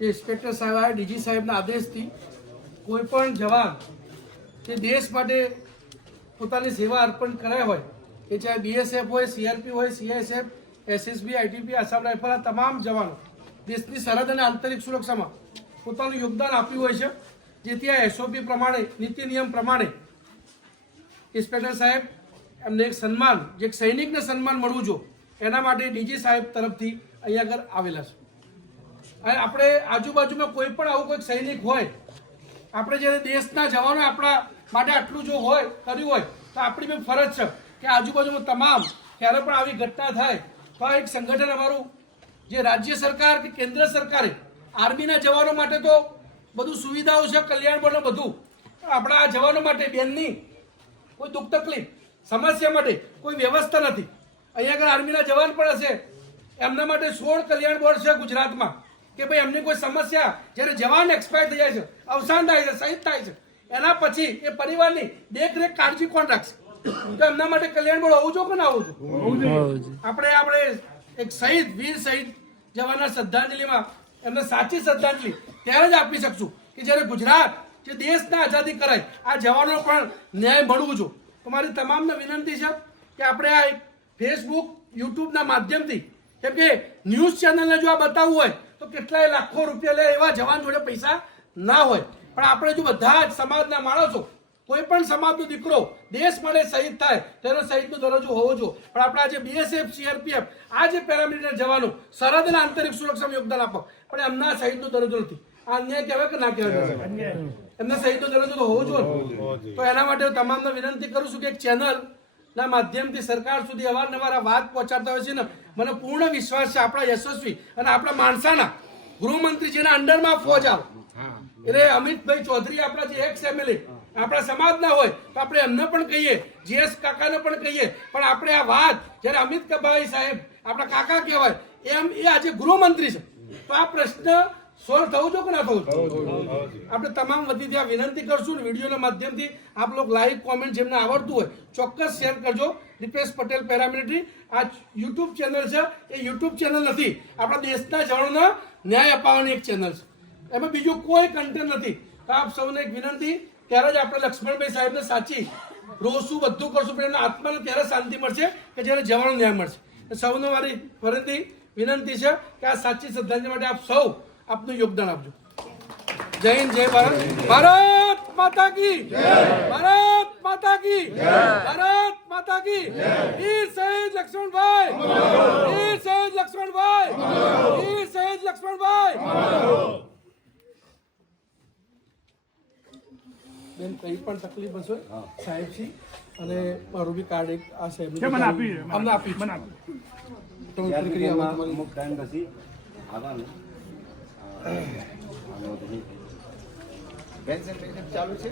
Inspector સાહેબ DG સાહેબના આદેશથી કોઈ પણ જવાન જે દેશ માટે પોતાની સેવા અર્પણ કર્યા હોય એ ચાહે બીએસએફ હોય, સીઆરપી હોય, સીઆઈએસએફ, એસએસબી, આઈટીપી, આસામ રાઇફલ, આ તમામ જવાનો દેશની સરહદ અને આંતરિક સુરક્ષામાં પોતાનું યોગદાન આપ્યું હોય છે, જેથી આ એસઓપી પ્રમાણે, નીતિ નિયમ પ્રમાણે ઇન્સ્પેક્ટર સાહેબ એમને એક સન્માન, જે એક સૈનિકને સન્માન મળવું જોઈએ એના માટે ડીજી સાહેબ તરફથી અહીંયા આગળ આવેલા છે. અને આપણે આજુબાજુમાં કોઈ પણ આવું કોઈ સૈનિક હોય, આપણે જ્યારે દેશના જવાનો આપણા માટે આટલું જો હોય કર્યું હોય તો આપણી પણ ફરજ છે કે આજુબાજુમાં તમામ ક્યારે પણ આવી ઘટના થાય તો આ એક સંગઠન અમારું જે રાજ્ય સરકાર કે કેન્દ્ર સરકારે આર્મીના જવાનો માટે તો બધું સુવિધાઓ છે, કલ્યાણ પણ બધું, આપણા આ જવાનો માટે બેનની કોઈ દુઃખ તકલીફ સમસ્યા માટે કોઈ વ્યવસ્થા નથી. અહીંયા આગળ આર્મીના જવાન પણ હશે, એમના માટે 16 કલ્યાણ બોર્ડ છે ગુજરાતમાં કે ભાઈ એમની કોઈ સમસ્યા, જ્યારે જવાન એક્સપાયર થઈ જાય છે, અવસાન થાય છે, શહીદ થાય છે, એના પછી એ પરિવારની દેખરેખ કાળજી કોણ રાખશે? તો એમના માટે કલ્યાણ બોર્ડ હોવું જોઈએ કે ના હોવું જોઈએ? આપણે એક શહીદ, વીર શહીદ જવાનના શ્રદ્ધાંજલિમાં એમને સાચી શ્રદ્ધાંજલિ ત્યારે જ આપી શકશું કે જ્યારે ગુજરાત જે દેશના આઝાદી કરાય આ જવાનો પણ ન્યાય મળવું જોઈએ. તમારી તમામને વિનંતી છે કે આપણે આ ફેસબુક, યુટ્યુબના માધ્યમથી, કેમ કે ન્યૂઝ ચેનલને જો આ બતાવવું હોય તો કેટલાય લાખો રૂપિયા લે એવા જવાન જોડે પૈસા ના હોય, પણ આપણે જો બધા જ સમાજના માણસો, કોઈ પણ સમાજનો દીકરો દેશ માટે શહીદ થાય તેનો શહીદનો દરજ્જો હોવો જોઈએ. પણ આપણા જે બીએસએફ, સીઆરપીએફ, આ જે પેરામિલિટરી જવાનો સરહદ અને આંતરિક સુરક્ષામાં યોગદાન આપો, પણ એમના શહીદનો દરજ્જો નથી. આ અન્યાય કહેવાય કે ના કહેવાય? એમના શહીદનો દરજ્જો તો હોવો જોઈએ. તો એના માટે તમામને વિનંતી કરું છું કે એક ચેનલના માધ્યમથી સરકાર સુધી અવારનવાર આ વાત પહોંચાડતા હોય છે ને, મને પૂર્ણ વિશ્વાસ છે આપણા યશસ્વી અને આપણા માણસાના ગૃહમંત્રી જેના અંડરમાં ફોજ આવે એટલે અમિતભાઈ ચૌધરી, આપણા જે એક્સ એમએલએ આપણા સમાજના હોય તો આપણે એમને પણ કહીએ, જીએસ કાકાને પણ કહીએ, પણ આપણે આ વાત જ્યારે અમિતભાઈ સાહેબ આપણા કાકા કહેવાય એમ એ આજે ગૃહમંત્રી છે, તો આ પ્રશ્ન સોલ્વ થવું જોઈએ કે ના થવું જોઈએ? આપણે તમામ વતી ત્યાં વિનંતી કરશું ને વિડીયોના માધ્યમથી આપ લોકો લાઈક, કોમેન્ટ જેમને આવડતું હોય ચોક્કસ શેર કરજો. દીપેશ પટેલ પેરામિલિટરી આ યુટ્યુબ ચેનલ છે, એ યુટ્યુબ ચેનલ નથી, આપણા દેશના જવાનોને ન્યાય અપાવવાની એક ચેનલ છે, એમાં બીજું કોઈ કન્ટેન્ટ નથી. તો આપ સૌને એક વિનંતી, ત્યારે જ આપણે લક્ષ્મણભાઈ સાહેબને સાચી રોશું, બધું કરશું, પણ એમના આત્માને ત્યારે શાંતિ મળશે કે જ્યારે જવાનો ન્યાય મળશે. સૌને મારી ફરીથી વિનંતી છે કે આ સાચી શ્રદ્ધાંજલિ માટે આપ સૌ આપનું યોગદાન આપજો. જય હિન્દ, જય ભારત, ભારત માતા કી જય, ભારત માતા કી જય, ભારત માતા કી જય. વીર શહીદ લક્ષ્મણભાઈ, વીર શહીદ લક્ષ્મણભાઈ, વીર શહીદ લક્ષ્મણભાઈ. બેન કઈ પણ તકલીફ હશે સાહેબજી અને મારું બી કાર્ડ એક આ સાહેબ અમને આપી તો પ્રક્રિયા અમુક ટાઈમ પછી આવવાનું ચાલુ છે.